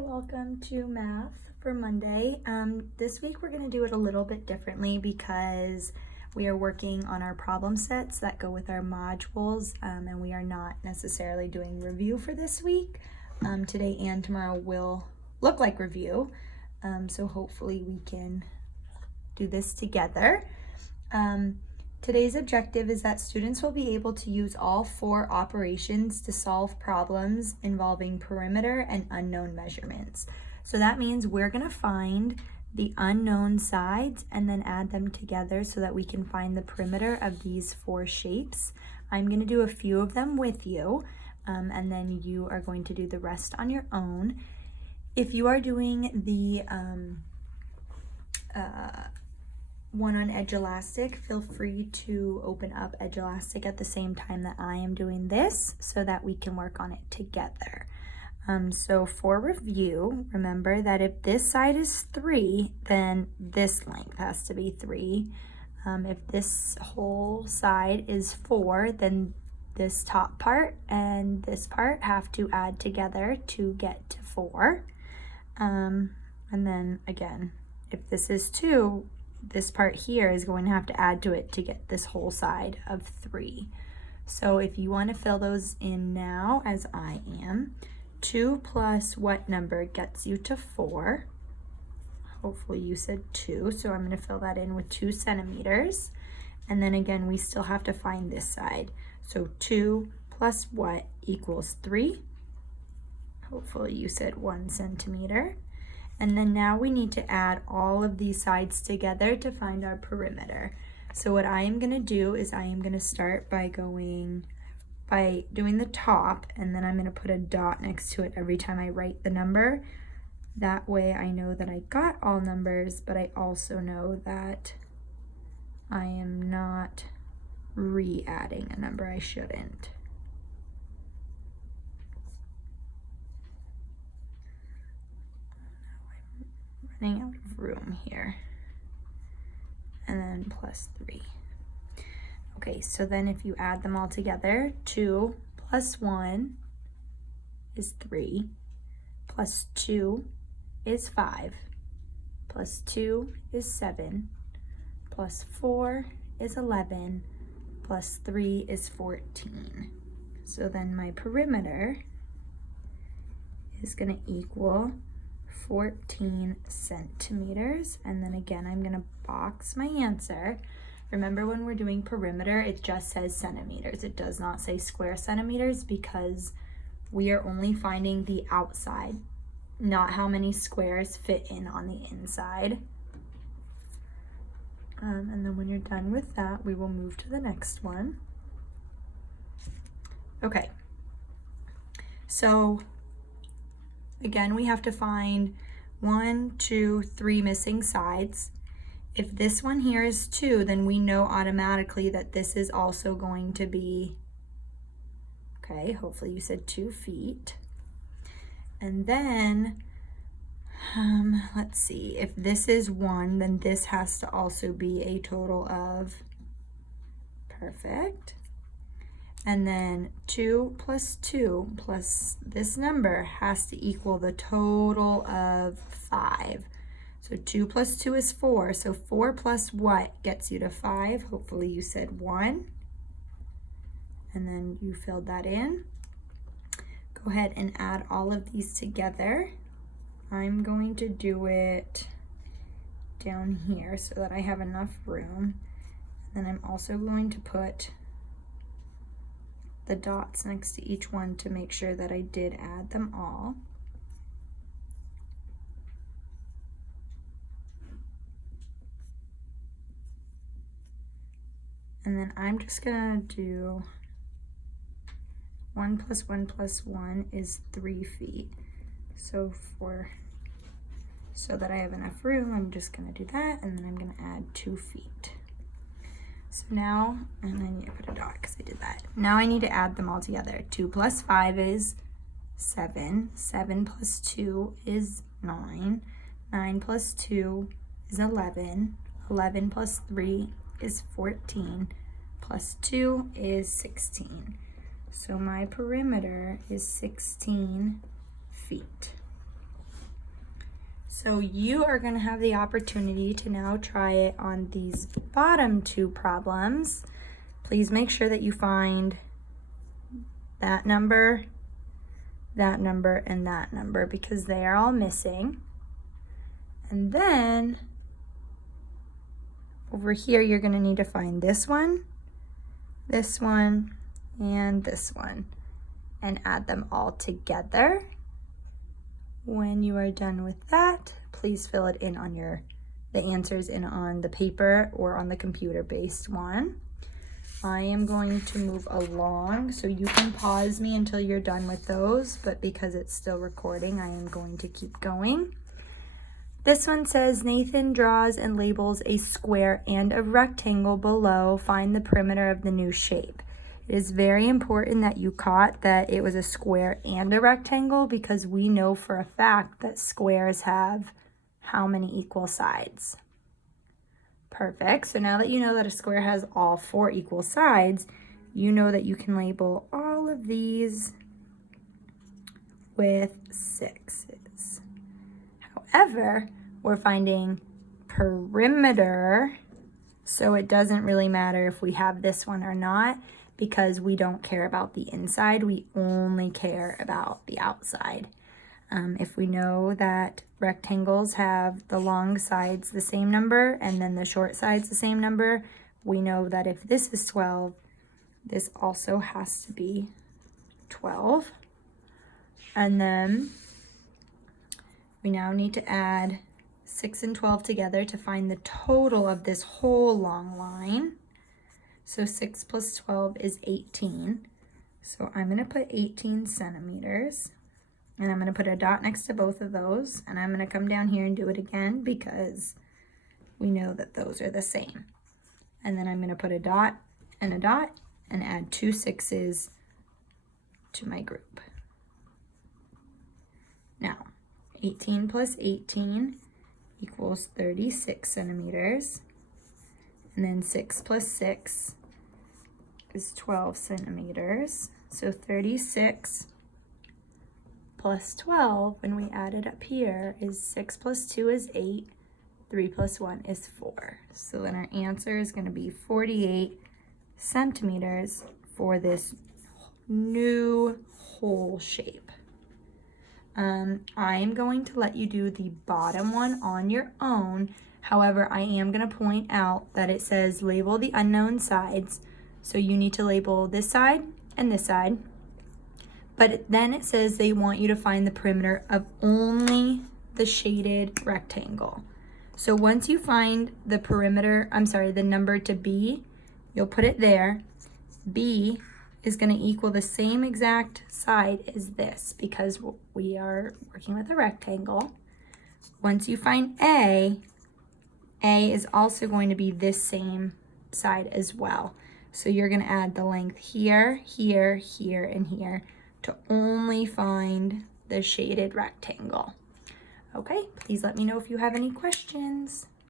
welcome to math for Monday. This week we're going to do it a little bit differently because we are working on our problem sets that go with our modules, and we are not necessarily doing review for this week. Today and tomorrow will look like review, so hopefully we can do this together. Today's objective is that students will be able to use all 4 operations to solve problems involving perimeter and unknown measurements. So that means we're going to find the unknown sides and then add them together so that we can find the perimeter of these 4 shapes. I'm going to do a few of them with you, and then you are going to do the rest on your own. If you are doing the one on Edulastic, feel free to open up Edulastic at the same time that I am doing this so that we can work on it together. So for review, remember that if this side is 3, then this length has to be 3. If this whole side is 4, then this top part and this part have to add together to get to 4. And then again, if this is 2, this part here is going to have to add to it to get this whole side of 3. So if you want to fill those in now, as I am, 2 plus what number gets you to 4? Hopefully you said 2, so I'm going to fill that in with 2 centimeters. And then again, we still have to find this side. So 2 plus what equals 3? Hopefully you said 1 centimeter. And then now we need to add all of these sides together to find our perimeter. So what I am going to do is I am going to start by doing the top, and then I'm going to put a dot next to it every time I write the number. That way I know that I got all numbers, but I also know that I am not re-adding a number I shouldn't. Running out of room here. And then plus 3. Okay, so then if you add them all together, 2 plus 1 is 3, plus 2 is 5, plus 2 is 7, plus 4 is 11, plus 3 is 14. So then my perimeter is going to equal 14 centimeters, and then again I'm going to box my answer. Remember, when we're doing perimeter, it just says centimeters. It does not say square centimeters because we are only finding the outside, not how many squares fit in on the inside. And then when you're done with that, we will move to the next one. Okay, so again, we have to find 1, 2, 3 missing sides. If this one here is 2, then we know automatically that this is also going to be, okay, hopefully you said 2 feet. And then, let's see, if this is 1, then this has to also be a total of, perfect. And then 2 plus 2 plus this number has to equal the total of 5. So 2 plus 2 is 4. So 4 plus what gets you to 5? Hopefully you said 1. And then you filled that in. Go ahead and add all of these together. I'm going to do it down here so that I have enough room. And then I'm also going to put the dots next to each one to make sure that I did add them all. And then I'm just gonna do 1 plus 1 plus 1 is 3 feet. So that I have enough room, I'm just gonna do that, and then I'm gonna add 2 feet. So now, and I need to put a dot because I did that. Now I need to add them all together. 2 plus 5 is 7. 7 plus 2 is 9. 9 plus 2 is 11. 11 plus 3 is 14. Plus 2 is 16. So my perimeter is 16 feet. So you are going to have the opportunity to now try it on these bottom two problems. Please make sure that you find that number, and that number because they are all missing. And then over here, you're going to need to find this one, and this one, and add them all together. When you are done with that, please fill it in on the answers in on the paper or on the computer-based one. I am going to move along, so you can pause me until you're done with those, but because it's still recording, I am going to keep going. This one says, Nathan draws and labels a square and a rectangle below. Find the perimeter of the new shape. It is very important that you caught that it was a square and a rectangle because we know for a fact that squares have how many equal sides? Perfect. So now that you know that a square has all 4 equal sides, you know that you can label all of these with 6s. However, we're finding perimeter, so it doesn't really matter if we have this one or not because we don't care about the inside, we only care about the outside. If we know that rectangles have the long sides the same number and then the short sides the same number, we know that if this is 12, this also has to be 12. And then we now need to add 6 and 12 together to find the total of this whole long line. So 6 plus 12 is 18. So I'm going to put 18 centimeters. And I'm going to put a dot next to both of those. And I'm going to come down here and do it again because we know that those are the same. And then I'm going to put a dot and add 2 6s to my group. Now, 18 plus 18 equals 36 centimeters. And then 6 plus 6 is 12 centimeters. So 36 plus 12, when we add it up here, is 6 plus 2 is 8. 3 plus 1 is 4. So then our answer is going to be 48 centimeters for this new whole shape. I am going to let you do the bottom one on your own. However, I am going to point out that it says label the unknown sides. So you need to label this side and this side. But then it says they want you to find the perimeter of only the shaded rectangle. So once you find the perimeter, the number to B, you'll put it there. B is going to equal the same exact side as this because we are working with a rectangle. Once you find A is also going to be this same side as well. So you're going to add the length here, here, here, and here to only find the shaded rectangle. Okay, please let me know if you have any questions.